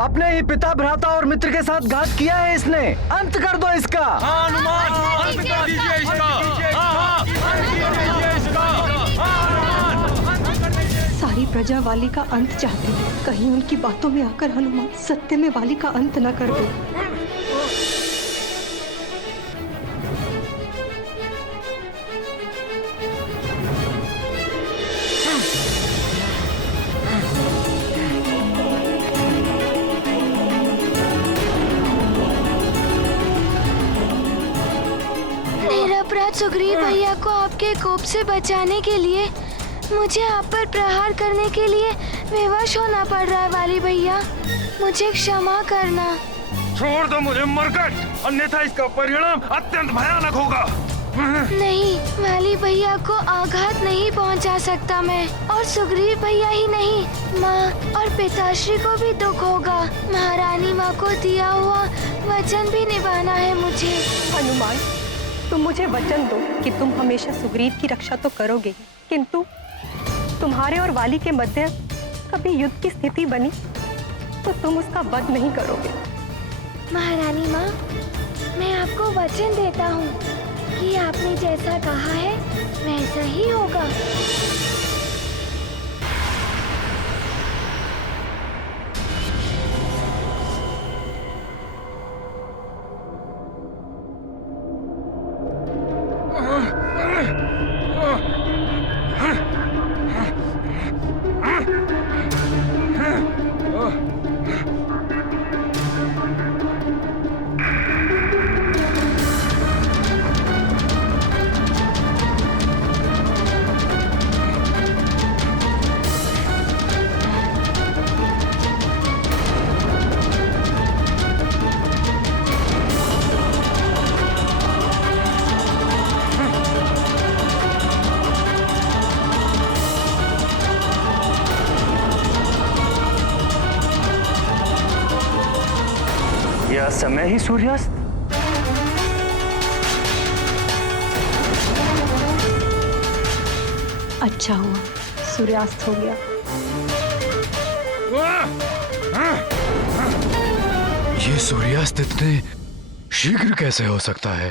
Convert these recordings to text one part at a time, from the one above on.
अपने ही पिता, भ्राता और मित्र के साथ घात किया है इसने। अंत कर दो इसका। हाँ हनुमान, अंत कर दीजिए इसका। हाँ, अंत कर दीजिए इसका। सारी प्रजा वाली का अंत चाहती है, कहीं उनकी बातों में आकर हनुमान सत्य में वाली का अंत न कर दे। सुग्रीव भैया को आपके कोप से बचाने के लिए मुझे आप पर प्रहार करने के लिए विवश होना पड़ रहा है वाली भैया, मुझे क्षमा करना। छोड़ दो मुझे मरकट, अन्यथा इसका परिणाम अत्यंत भयानक होगा। नहीं, वाली भैया को आघात नहीं पहुंचा सकता मैं, और सुग्रीव भैया ही नहीं, माँ और पिताश्री को भी दुख होगा। महारानी माँ को दिया हुआ वचन भी निभाना है मुझे। हनुमान, तुम मुझे वचन दो कि तुम हमेशा सुग्रीव की रक्षा तो करोगे ही, किंतु तुम्हारे और वाली के मध्य कभी युद्ध की स्थिति बनी तो तुम उसका वध नहीं करोगे। महारानी माँ, मैं आपको वचन देता हूँ कि आपने जैसा कहा है वैसा ही होगा। यह समय ही सूर्यास्त। अच्छा हुआ सूर्यास्त हो गया। ये सूर्यास्त इतने शीघ्र कैसे हो सकता है?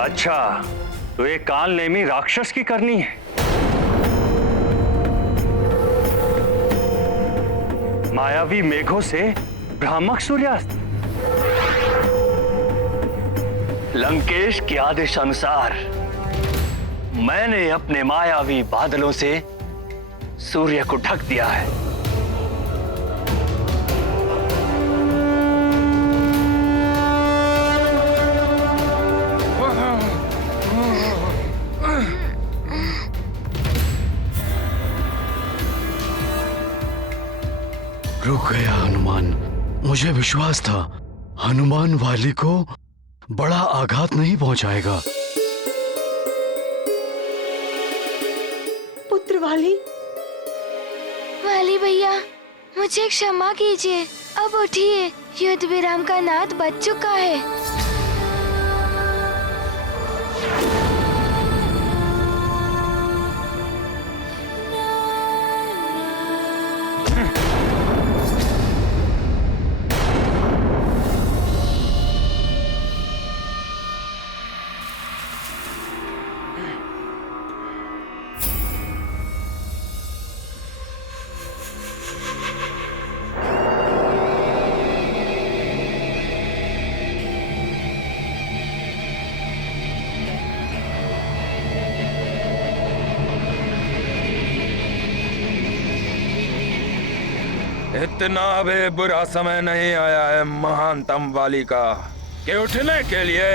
अच्छा, तो ये काल नेमी राक्षस की करनी है। मायावी मेघों से भ्रामक सूर्यास्त। लंकेश के आदेश अनुसार मैंने अपने मायावी बादलों से सूर्य को ढक दिया है। रुक गया हनुमान। मुझे विश्वास था हनुमान वाली को बड़ा आघात नहीं पहुंचाएगा। पुत्र वाली। वाली भैया, मुझे क्षमा कीजिए, अब उठिए, युद्ध विराम का नाद बज चुका है। इतना भी बुरा समय नहीं आया है महानतम वाली का कि उठने के लिए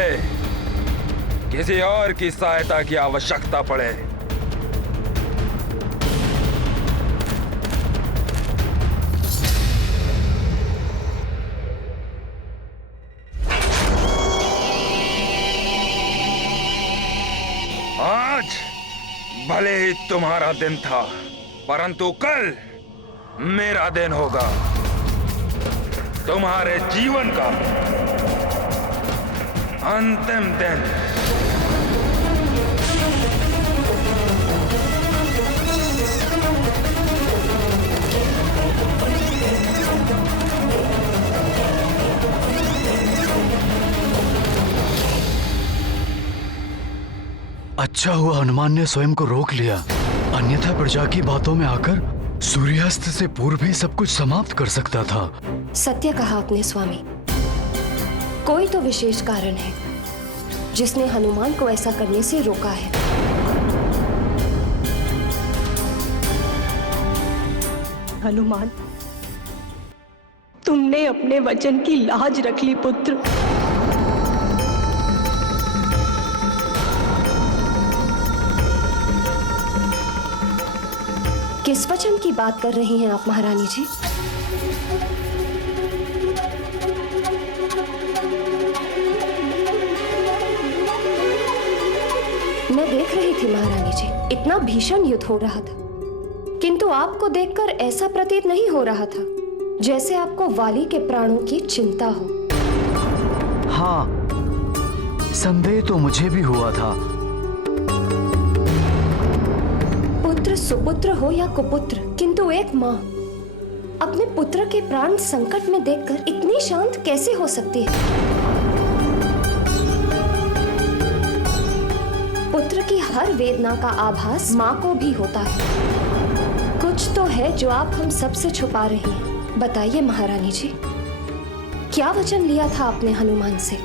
किसी और की सहायता की आवश्यकता पड़े। आज भले ही तुम्हारा दिन था, परंतु कल मेरा दिन होगा, तुम्हारे जीवन का अंतिम दिन। अच्छा हुआ हनुमान ने स्वयं को रोक लिया, अन्यथा प्रजा की बातों में आकर सूर्यास्त से पूर्व ही सब कुछ समाप्त कर सकता था। सत्य कहा आपने स्वामी। कोई तो विशेष कारण है जिसने हनुमान को ऐसा करने से रोका है। हनुमान, तुमने अपने वचन की लाज रख ली पुत्र। किस वचन की बात कर रही हैं आप महारानी जी? मैं देख रही थी महारानी जी, इतना भीषण युद्ध हो रहा था, किंतु आपको देखकर ऐसा प्रतीत नहीं हो रहा था जैसे आपको वाली के प्राणों की चिंता हो। हाँ, संदेह तो मुझे भी हुआ था। पुत्र सुपुत्र हो या कुपुत्र, किंतु एक माँ अपने पुत्र के प्राण संकट में देखकर इतनी शांत कैसे हो सकती है? पुत्र की हर वेदना का आभास माँ को भी होता है। कुछ तो है जो आप हम सबसे छुपा रही हैं। बताइए महारानी जी, क्या वचन लिया था आपने हनुमान से?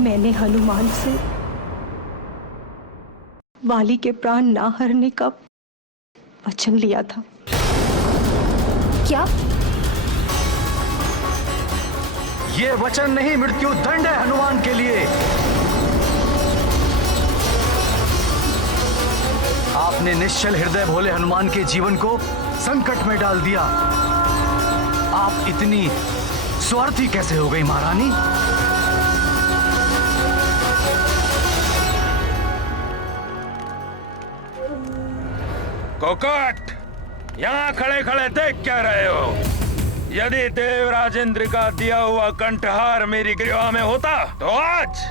मैंने हनुमान से वाली के प्राण ना हरने का वचन लिया था। क्या? ये वचन नहीं, मृत्यु दंड है हनुमान के लिए। आपने निश्चल हृदय भोले हनुमान के जीवन को संकट में डाल दिया। आप इतनी स्वार्थी कैसे हो गई महारानी? कोकट, यहाँ खड़े खड़े देख क्या रहे हो? यदि देवराज इंद्र का दिया हुआ कंठहार मेरी ग्रीवा में होता तो आज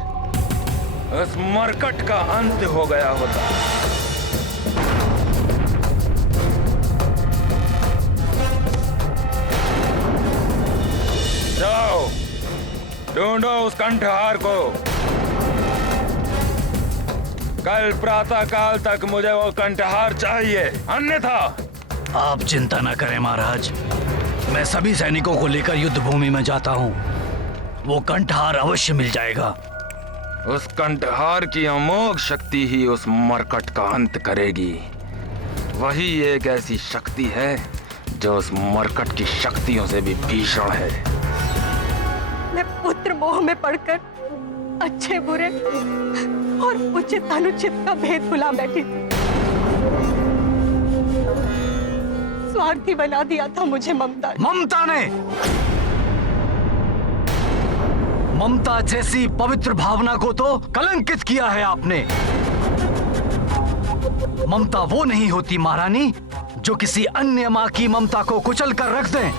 उस मरकट का अंत हो गया होता। जाओ, ढूंढो उस कंठहार को। कल प्रातः काल तक मुझे वो कंठहार चाहिए, अन्यथा। आप चिंता न करें महाराज, मैं सभी सैनिकों को लेकर युद्ध भूमि में जाता हूँ। वो कंठहार अवश्य मिल जाएगा। उस कंठहार की अमोघ शक्ति ही उस मरकट का अंत करेगी। वही एक ऐसी शक्ति है जो उस मरकट की शक्तियों से भी भीषण है। मैं पुत्र मोह में पड़कर अच्छे बुरे और उचित अनुचित का भेद भुला बैठी थी। स्वार्थी बना दिया था मुझे ममता ने। ममता जैसी पवित्र भावना को तो कलंकित किया है आपने। ममता वो नहीं होती महारानी जो किसी अन्य माँ की ममता को कुचल कर रख दें।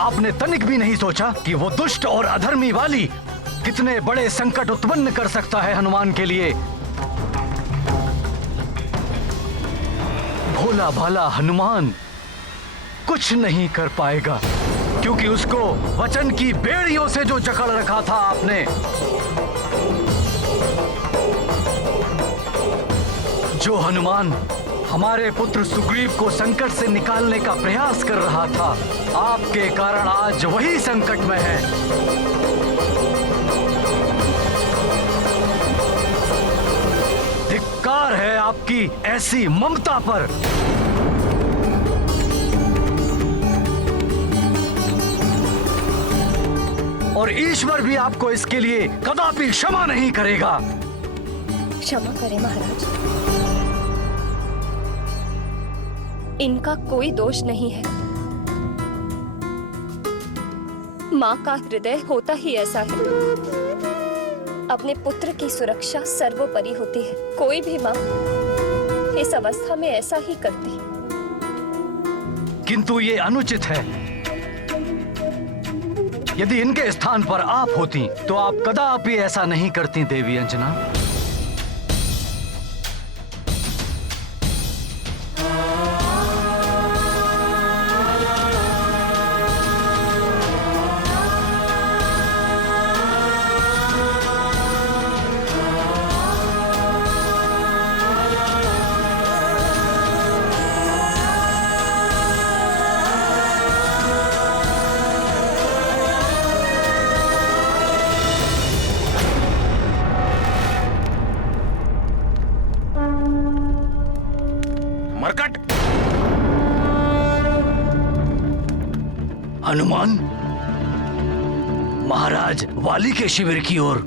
आपने तनिक भी नहीं सोचा कि वो दुष्ट और अधर्मी वाली कितने बड़े संकट उत्पन्न कर सकता है हनुमान के लिए। भोला भाला हनुमान कुछ नहीं कर पाएगा, क्योंकि उसको वचन की बेड़ियों से जो जकड़ रखा था आपने। जो हनुमान हमारे पुत्र सुग्रीव को संकट से निकालने का प्रयास कर रहा था, आपके कारण आज वही संकट में है। धिक्कार है आपकी ऐसी ममता पर। और ईश्वर भी आपको इसके लिए कदापि क्षमा नहीं करेगा। क्षमा करें महाराज, इनका कोई दोष नहीं है। माँ का हृदय होता ही ऐसा है। अपने पुत्र की सुरक्षा सर्वोपरि होती है। कोई भी माँ इस अवस्था में ऐसा ही करती। किंतु ये अनुचित है। यदि इनके स्थान पर आप होती तो आप कदापि ऐसा नहीं करती देवी अंजना। हनुमान, महाराज वाली के शिविर की ओर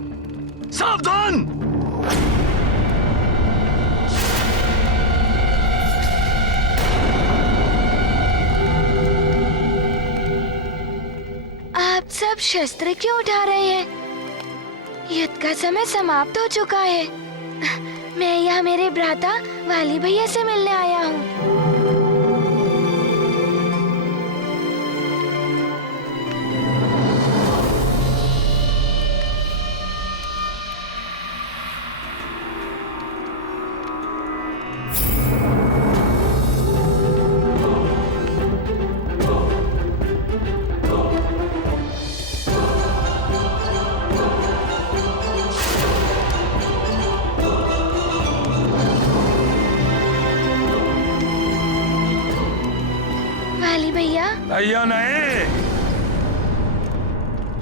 सावधान। आप सब शस्त्र क्यों उठा रहे हैं? युद्ध का समय समाप्त हो चुका है। मैं यहाँ मेरे भ्राता वाली भैया से मिलने आया हूँ। वाली भैया, भैया नहीं,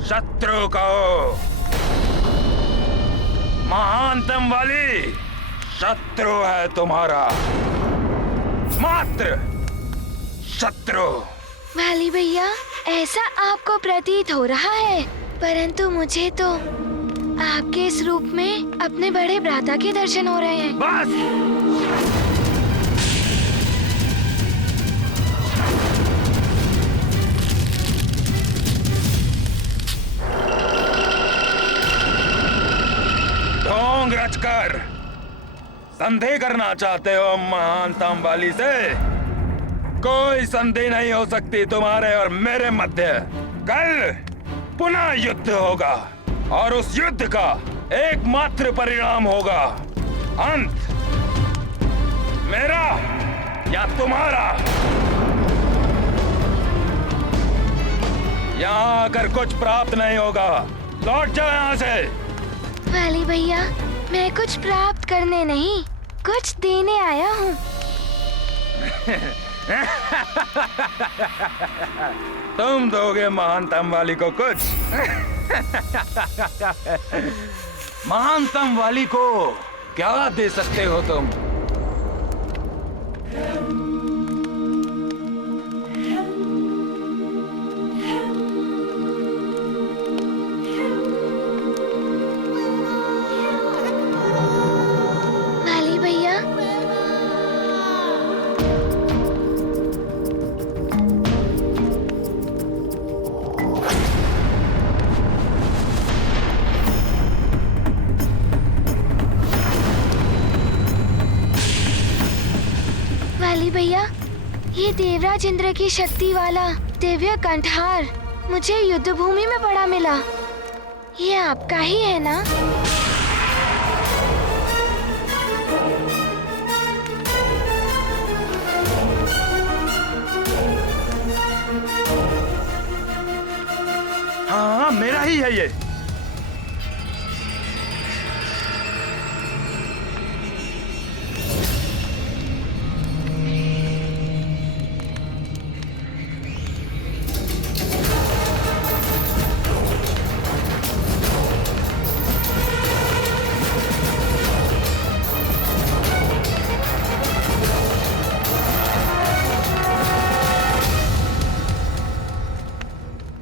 शत्रु कहो। महानतम वाली शत्रु है तुम्हारा, मात्र शत्रु। वाली भैया, ऐसा आपको प्रतीत हो रहा है, परंतु मुझे तो आपके इस रूप में अपने बड़े भ्राता के दर्शन हो रहे हैं। बस ढोंग रचकर संदेह करना चाहते हो महानतम वाली से? कोई संदेह नहीं हो सकती तुम्हारे और मेरे मध्य। कल पुनः युद्ध होगा और उस युद्ध का एकमात्र परिणाम होगा अंत, मेरा या तुम्हारा। यहाँ आकर कुछ प्राप्त नहीं होगा, लौट जाओ यहाँ से। वाली भैया, मैं कुछ प्राप्त करने नहीं, कुछ देने आया हूँ। तुम दोगे महानतम वाली को कुछ? महानतम वाली को क्या दे सकते हो तुम? वाली भैया, वाली भैया, ये देवराज इंद्र की शक्ति वाला दिव्य कंठहार मुझे युद्ध भूमि में पड़ा मिला। ये आपका ही है ना? हाँ, मेरा ही है ये।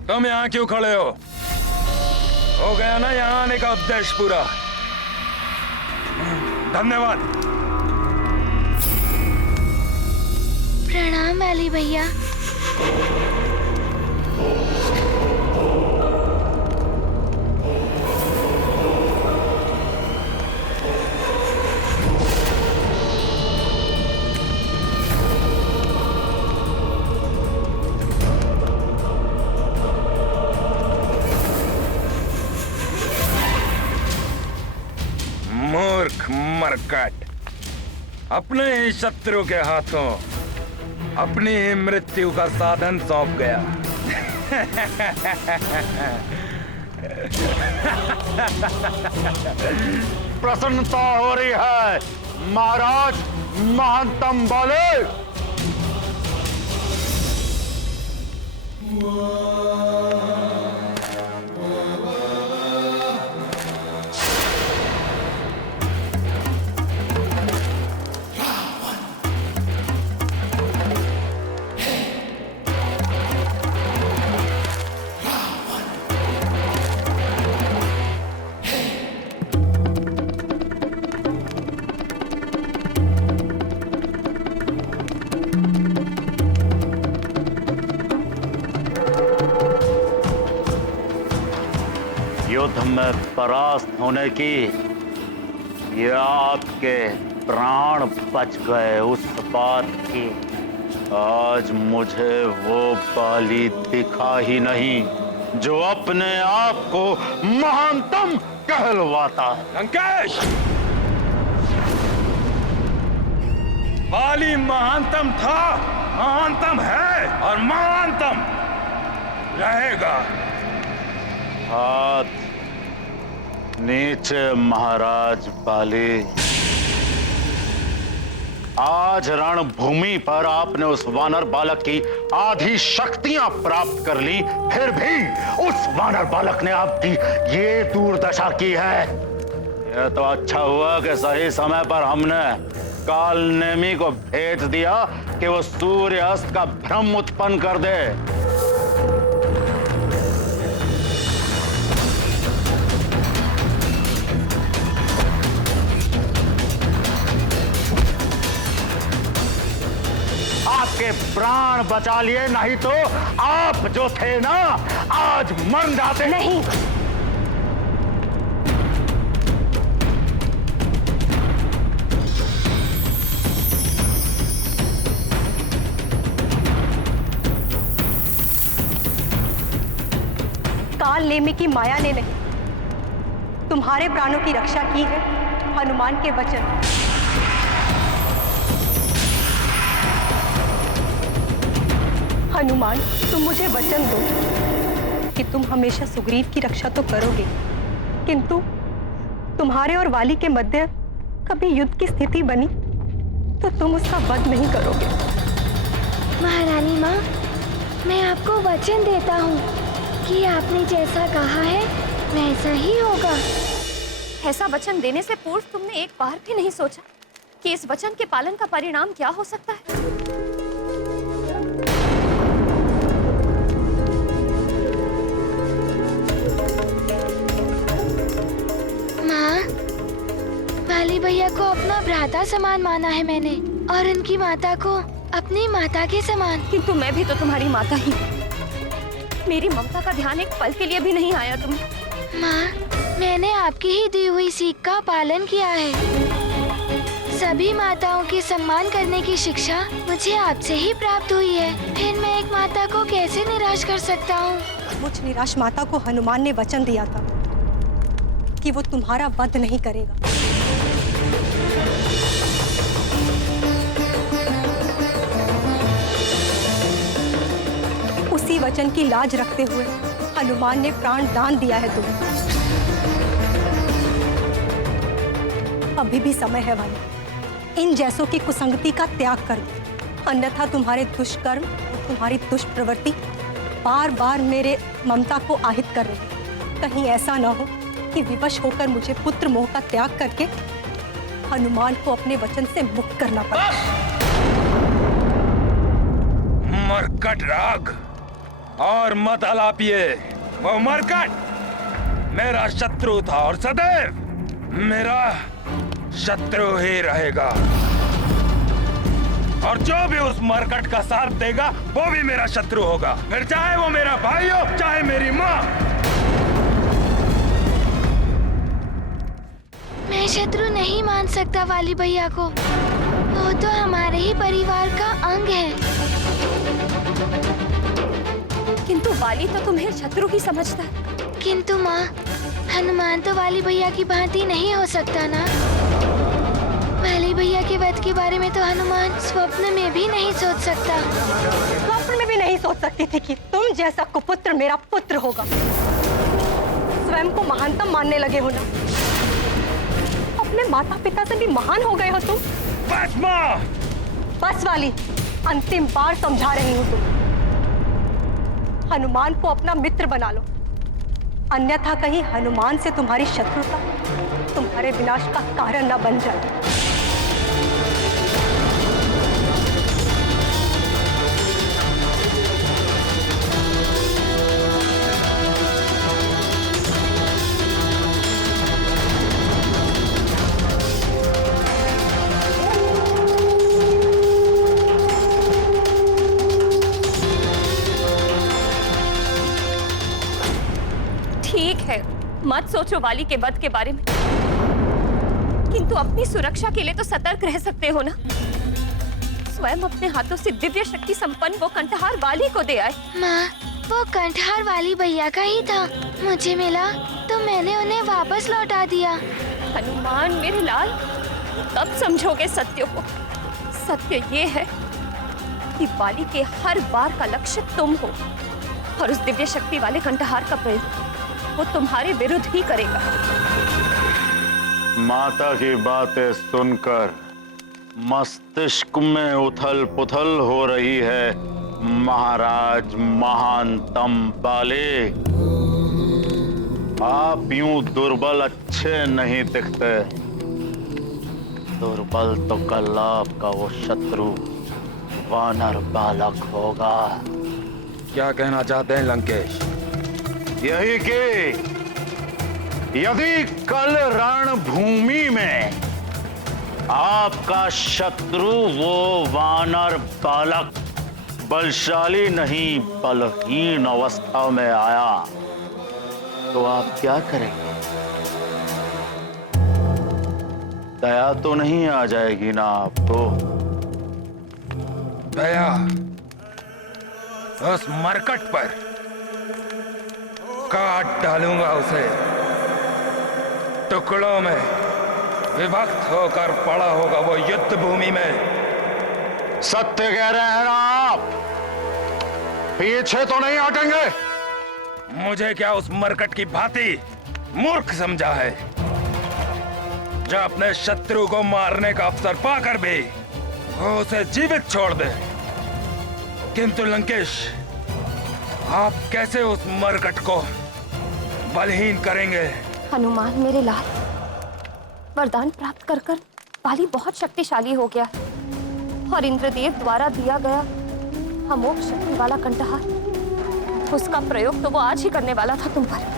तुम यहाँ क्यों खड़े हो गया ना यहाँ आने का उद्देश्य पूरा। धन्यवाद। प्रणाम वाली भैया। मूर्ख मरकट, अपने ही शत्रु के हाथों अपनी ही मृत्यु का साधन सौंप गया। प्रसन्नता हो रही है महाराज महानतम वाले। युद्ध में परास्त होने की या आपके प्राण बच गए उस बात की आज मुझे वो बाली दिखा ही नहीं जो अपने आप को महानतम कहलवाता है। लंकेश, बाली महानतम था, महानतम है और महानतम रहेगा। हाथ नीचे महाराज बाली। आज रणभूमि पर आपने उस वानर बालक की आधी शक्तियां प्राप्त कर ली, फिर भी उस वानर बालक ने आपकी ये दुर्दशा की है। यह तो अच्छा हुआ कि सही समय पर हमने काल नेमी को भेज दिया कि वो सूर्य अस्त का भ्रम उत्पन्न कर दे। आपके प्राण बचा लिए, नहीं तो आप जो थे ना आज मर जाते। नहीं, काल नेमी की माया ने नहीं, तुम्हारे प्राणों की रक्षा की है हनुमान के वचन। हनुमान, तुम मुझे वचन दो कि तुम हमेशा सुग्रीव की रक्षा तो करोगे, किंतु तुम्हारे और वाली के मध्य कभी युद्ध की स्थिति बनी तो तुम उसका वध नहीं करोगे। महारानी माँ, मैं आपको वचन देता हूँ कि आपने जैसा कहा है वैसा ही होगा। ऐसा वचन देने से पूर्व तुमने एक बार भी नहीं सोचा कि इस वचन के पालन का परिणाम क्या हो सकता है? माँ, वाली भैया को अपना भ्राता समान माना है मैंने और उनकी माता को अपनी माता के समान। किंतु मैं भी तो तुम्हारी माता ही हूँ। मेरी ममता का ध्यान एक पल के लिए भी नहीं आया तुम्हें। माँ, मैंने आपकी ही दी हुई सीख का पालन किया है। सभी माताओं के सम्मान करने की शिक्षा मुझे आपसे ही प्राप्त हुई है। फिर मैं एक माता को कैसे निराश कर सकता हूँ? मुझ निराश माता को हनुमान ने वचन दिया था कि वो तुम्हारा वध नहीं करेगा। उसी वचन की लाज रखते हुए हनुमान ने प्राण दान दिया है तुम्हें। अभी भी समय है वाली, इन जैसों की कुसंगति का त्याग कर दो, अन्यथा तुम्हारे दुष्कर्म और तुम्हारी दुष्प्रवृत्ति बार बार मेरे ममता को আহিत कर रही। कहीं ऐसा ना हो कि विवश होकर मुझे पुत्र मोह का त्याग करके हनुमान को अपने वचन से मुक्त करना पड़े। मरकट राग और मत अलापिए। वो मरकट मेरा शत्रु था और सदैव मेरा शत्रु ही रहेगा, और जो भी उस मरकट का साथ देगा वो भी मेरा शत्रु होगा, फिर चाहे वो मेरा भाई हो चाहे मेरी माँ। मैं शत्रु नहीं मान सकता वाली भैया को, वो तो हमारे ही परिवार का अंग है। किंतु वाली तो तुम्हें शत्रु ही समझता है। किंतु माँ, हनुमान तो वाली भैया की भांति नहीं हो सकता ना। वाली भैया के वध के बारे में तो हनुमान स्वप्न में भी नहीं सोच सकता। स्वप्न में भी नहीं सोच सकती थी कि तुम जैसा कुपुत्र मेरा पुत्र होगा। स्वयं को महानतम मानने लगे हो ना, अपने माता पिता से भी महान हो गए हो तुम। बस माँ, बस वाली, अंतिम बार समझा रही हूँ तुम। हनुमान को अपना मित्र बना लो, अन्यथा कहीं हनुमान से तुम्हारी शत्रुता तुम्हारे विनाश का कारण न बन जाए। ठीक है, मत सोचो वाली के वध के बारे में, किंतु अपनी सुरक्षा के लिए तो सतर्क रह सकते हो ना। स्वयं अपने हाथों से दिव्य शक्ति संपन्न वो कंठहार वाली को दे आए। माँ, वो कंठहार वाली भैया का ही था। मुझे मिला तो मैंने उन्हें वापस लौटा दिया। हनुमान मेरे लाल, कब समझोगे सत्य को? सत्य ये है कि वाली के हर बार का लक्ष्य तुम हो, और उस दिव्य शक्ति वाले कंठहार का प्रयोग वो तुम्हारे विरुद्ध ही करेगा। माता की बातें सुनकर मस्तिष्क में उथल पुथल हो रही है महाराज महानतम बाले। आप यूं दुर्बल अच्छे नहीं दिखते। दुर्बल तो कल आपका वो शत्रु वानर बालक होगा। क्या कहना चाहते हैं लंकेश? यही कि यदि कल रणभूमि में आपका शत्रु वो वानर बालक बलशाली नहीं बलहीन अवस्था में आया तो आप क्या करेंगे? दया तो नहीं आ जाएगी ना आपको? दया उस मरकट पर काट डालूंगा, उसे टुकड़ों में विभक्त होकर पड़ा होगा वो युद्ध भूमि में। सत्य कह रहे हैं ना आप? पीछे तो नहीं हटेंगे? मुझे क्या उस मरकट की भांति मूर्ख समझा है जो अपने शत्रु को मारने का अवसर पाकर भी वो उसे जीवित छोड़ दे? किंतु लंकेश, आप कैसे उस मरकट को बलहीन करेंगे? हनुमान मेरे लाल, वरदान प्राप्त कर कर वाली बहुत शक्तिशाली हो गया, और इंद्रदेव द्वारा दिया गया अमोघ शक्ति वाला कंठहार, उसका प्रयोग तो वो आज ही करने वाला था तुम पर।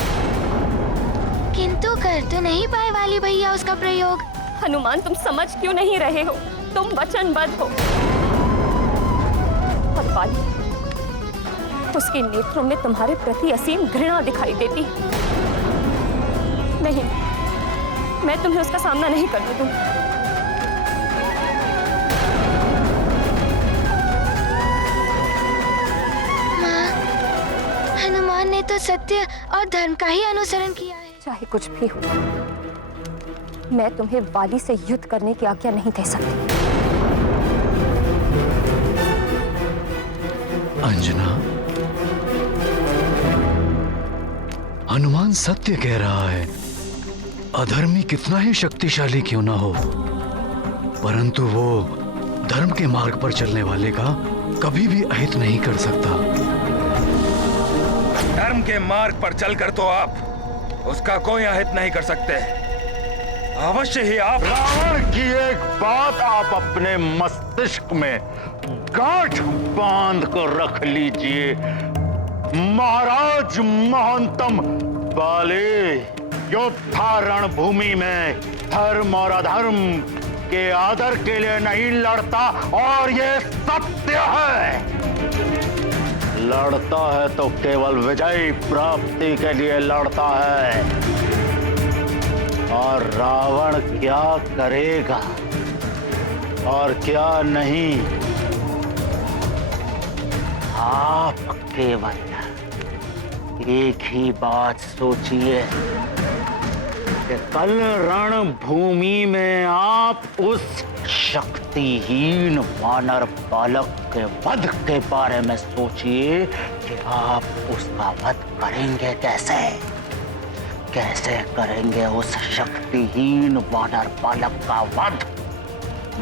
किंतु कर तो नहीं पाए वाली भैया उसका प्रयोग। हनुमान, तुम समझ क्यों नहीं रहे हो? तुम वचनबद्ध हो, और वाली, उसके नेत्रों में तुम्हारे प्रति असीम घृणा दिखाई देती। नहीं, मैं तुम्हें उसका सामना नहीं करने दूंगी। हनुमान ने तो सत्य और धर्म का ही अनुसरण किया है। चाहे कुछ भी हो, मैं तुम्हें वाली से युद्ध करने की आज्ञा नहीं दे सकती। अंजना, हनुमान सत्य कह रहा है। अधर्मी कितना ही शक्तिशाली क्यों ना हो, परंतु वो धर्म के मार्ग पर चलने वाले का कभी भी अहित नहीं कर सकता। धर्म के मार्ग पर चलकर तो आप उसका कोई अहित नहीं कर सकते। अवश्य ही आप रावण की एक बात आप अपने मस्तिष्क में गांठ बांध कर रख लीजिए महाराज महंतम बाले। योद्धा रणभूमि में धर्म और अधर्म के आदर के लिए नहीं लड़ता, और ये सत्य है। लड़ता है तो केवल विजय प्राप्ति के लिए लड़ता है। और रावण क्या करेगा और क्या नहीं, आप केवल एक ही बात सोचिए कि कल रणभूमि में आप उस शक्तिहीन वानर बालक के वध के बारे में सोचिए कि आप उसका वध करेंगे कैसे? कैसे करेंगे उस शक्तिहीन वानर बालक का वध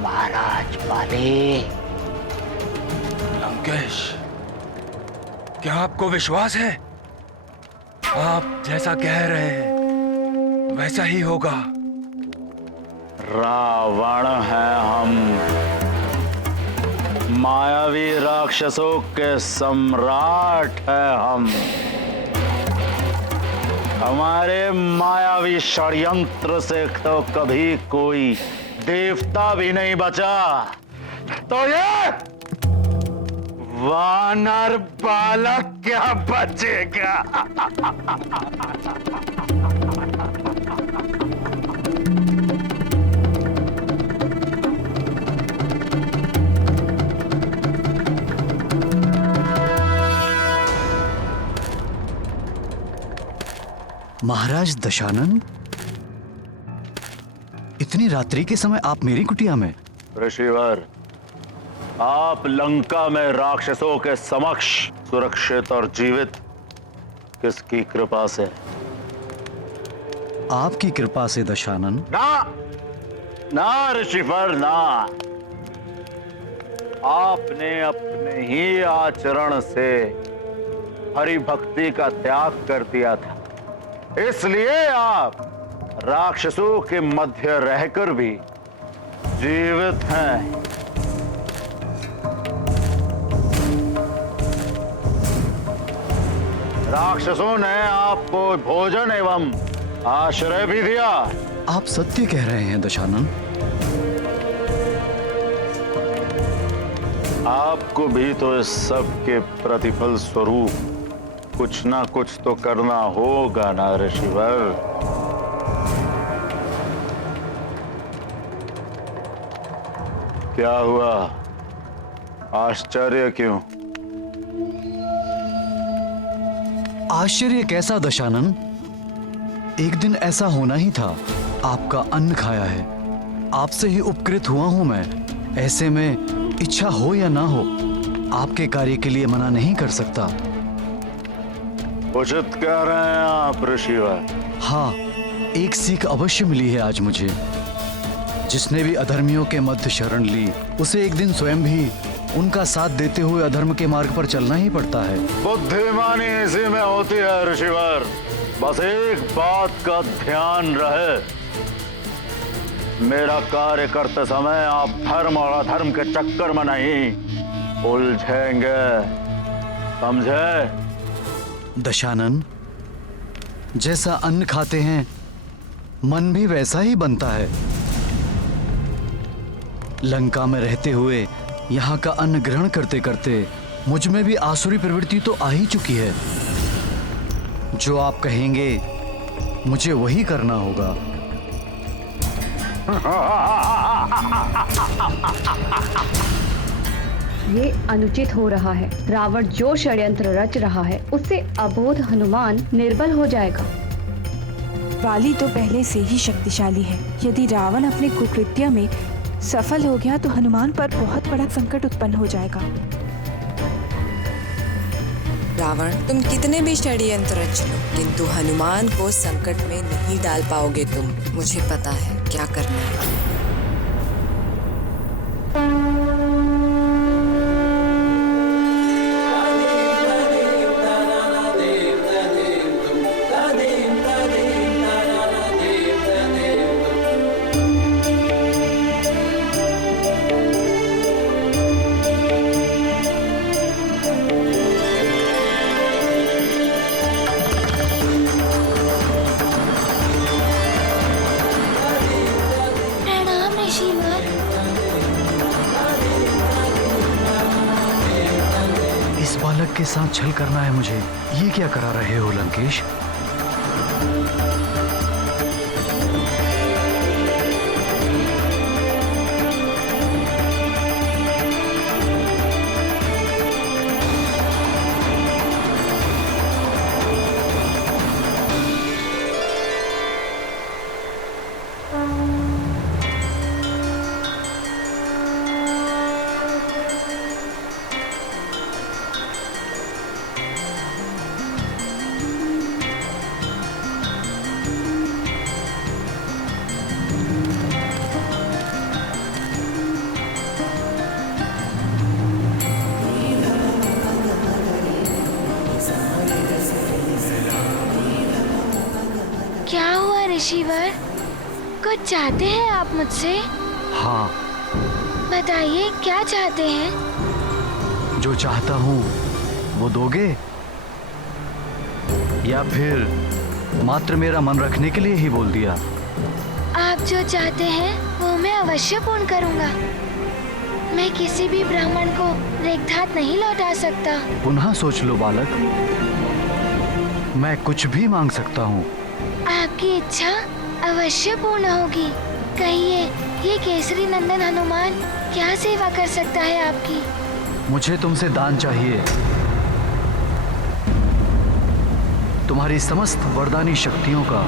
महाराज बाले? लंकेश, क्या आपको विश्वास है? आप जैसा कह रहे हैं वैसा ही होगा। रावण है हम, मायावी राक्षसों के सम्राट है हम। हमारे मायावी षड्यंत्र से तो कभी कोई देवता भी नहीं बचा, तो ये वानर बालक क्या बचेगा? महाराज दशानन, इतनी रात्रि के समय आप मेरी कुटिया में? ऋषिवर, आप लंका में राक्षसों के समक्ष सुरक्षित और जीवित किसकी कृपा से? आपकी कृपा से दशानन। ना ना ऋषिवर ना, आपने अपने ही आचरण से हरि भक्ति का त्याग कर दिया था, इसलिए आप राक्षसों के मध्य रहकर भी जीवित हैं। राक्षसों ने आपको भोजन एवं आश्रय भी दिया। आप सत्य कह रहे हैं दशानन। आपको भी तो इस सब के प्रतिफल स्वरूप कुछ ना कुछ तो करना होगा ना ऋषिवर। क्या हुआ, आश्चर्य क्यों? आश्चर्य कैसा दशानन? एक दिन ऐसा होना ही था, आपका अन्न खाया है, आपसे ही उपकृत हुआ हूं मैं। ऐसे में इच्छा हो या ना हो, आपके कार्य के लिए मना नहीं कर सकता। उचित कह रहे हैं आप ऋषिवर। हाँ, एक सीख अवश्य मिली है आज मुझे। जिसने भी अधर्मियों के मध्य शरण ली, उसे एक दिन स्वयं भी उनका साथ देते हुए अधर्म के मार्ग पर चलना ही पड़ता है। बुद्धिमानी इसी में होती है ऋषिवर। बस एक बात का ध्यान रहे, मेरा कार्य करते समय आप धर्म और अधर्म के चक्कर में नहीं उलझेंगे, समझे? दशानन, जैसा अन्न खाते हैं मन भी वैसा ही बनता है। लंका में रहते हुए यहाँ का अन्न ग्रहण करते करते मुझ में भी आसुरी प्रवृत्ति तो आ ही चुकी है। जो आप कहेंगे मुझे वही करना होगा। ये अनुचित हो रहा है। रावण जो षड्यंत्र रच रहा है, उससे अबोध हनुमान निर्बल हो जाएगा। वाली तो पहले से ही शक्तिशाली है। यदि रावण अपने कुकृत्य में सफल हो गया तो हनुमान पर बहुत बड़ा संकट उत्पन्न हो जाएगा। रावण, तुम कितने भी षड्यंत्र रच लो, किंतु हनुमान को संकट में नहीं डाल पाओगे तुम। मुझे पता है क्या करना है। बालक के साथ छल करना है मुझे। ये क्या करा रहे हो लंकेश? क्या हुआ ऋषिवर? कुछ चाहते हैं आप मुझसे? हाँ। बताइए क्या चाहते हैं? जो चाहता हूँ वो दोगे, या फिर मात्र मेरा मन रखने के लिए ही बोल दिया? आप जो चाहते हैं वो मैं अवश्य पूर्ण करूँगा। मैं किसी भी ब्राह्मण को रिक्त नहीं लौटा सकता। पुनः सोच लो बालक, मैं कुछ भी मांग सकता हूँ, आपकी इच्छा अवश्य पूर्ण होगी। कहिए, ये केसरी नंदन हनुमान क्या सेवा कर सकता है आपकी? मुझे तुमसे दान चाहिए। तुम्हारी समस्त वरदानी शक्तियों का